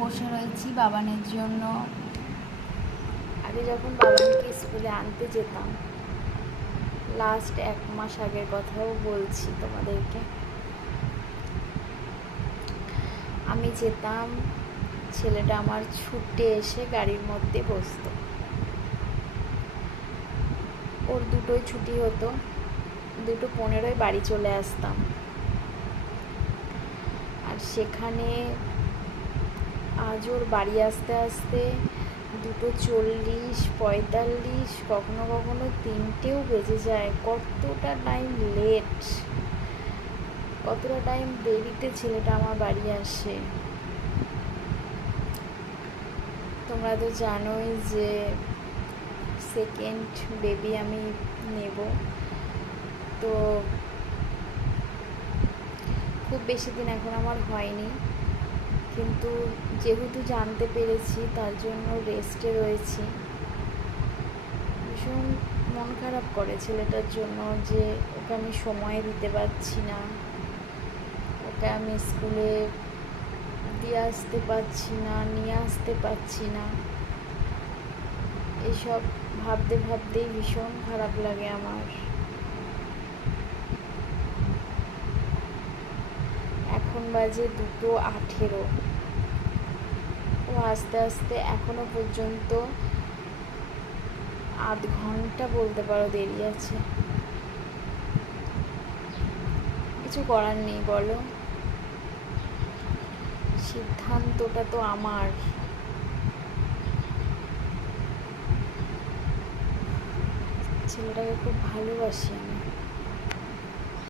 বসে রয়েছি বাবানের জন্য। আগে যখন বাবানকে স্কুলে আনতে যেতাম, লাস্ট 1 মাস আগের কথাও বলছি তোমাদেরকে, আমি যেতাম, ছেলেটা আমার ছুটে এসে গাড়ির মধ্যে বসতো। ওর 2টোই ছুটি হতো, 2:15 বাড়ি চলে আসতাম। আর সেখানে আজ ওর বাড়ি আসতে আসতে 2:40, 45, কখনো কখনো 3টেও বেজে যায়। কতটা টাইম লেট, কতটা টাইম দেরিতে ছেলেটা আমার বাড়ি আসে। তোমরা তো জানোই যে সেকেন্ড বেবি আমি নেব, তো খুব বেশি দিন এখন আমার হয়নি, কিন্তু যেহেতু জানতে পেরেছি তার জন্য রেস্টে রয়েছি। ভীষণ মন খারাপ করে ছেলেটার জন্য যে ওকে আমি সময় দিতে পারছি না, ওকে আমি স্কুলে দিয়ে আসতে পারছি না, নিয়ে আসতে পারছি না। এসব ভাবতে ভাবতেই ভীষণ খারাপ লাগে আমার। এখন বাজে 2:18। ও আস্তে আস্তে এখনো পর্যন্ত আধ ঘন্টা বলতে পারো দেরি আছে। কিছু করার নেই বলো, সিদ্ধান্তটা তো আমার। ছেলেটাকে খুব ভালোবাসি আমি।